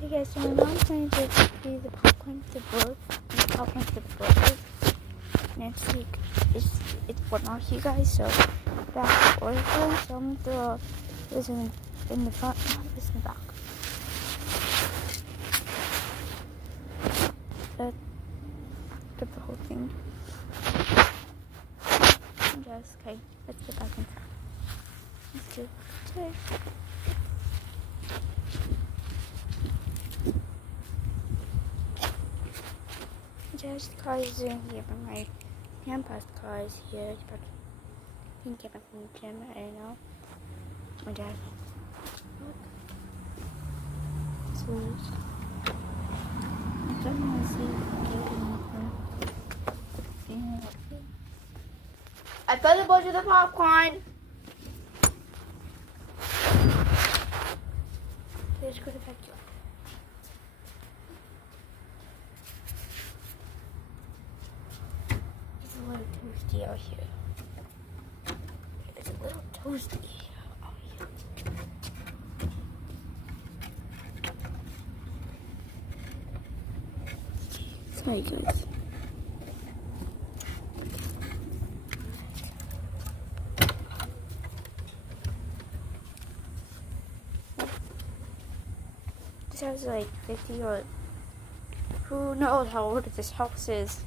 Hey guys, so my mom's going to do the popcorn to both. The popcorn to both. Next week it's one off, you guys. So back order. So I'm gonna throw this in the front, this in the back. Get the whole thing. Yes, okay. Let's get back inside. Let's do it. Just car is in here, but my grandpa's car is here. But I think get back from the gym. I don't know. My dad. Look. Sweet. I don't want to see anything. I fed a bunch of the popcorn. Let's go to the backyard. It's a little toasty out here. It's a little toasty out here. Sorry, guys. This house is like 50 or who knows how old this house is.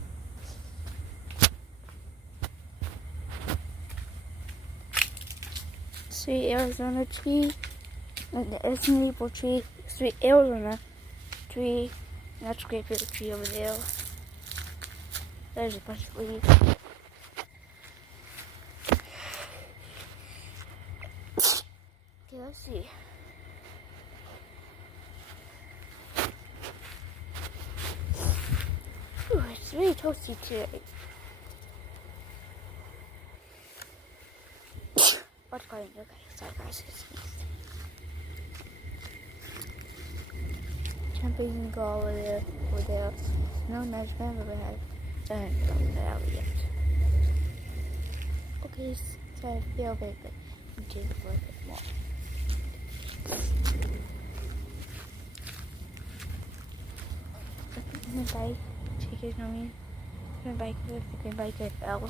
Sweet Arizona tree, and there's a maple tree, sweet Arizona tree, and that's a grapefruit tree over there. There's a bunch of leaves. Okay, let's see. Ooh, it's really toasty today. What's going on? Okay, sorry guys. Temple, you can go over there. No measurement overhead. I haven't gotten that out yet. Okay, so I feel big, but I'm doing a little bit more. I'm gonna bike. Take it on me. I'm gonna bike with the green bike. I fell.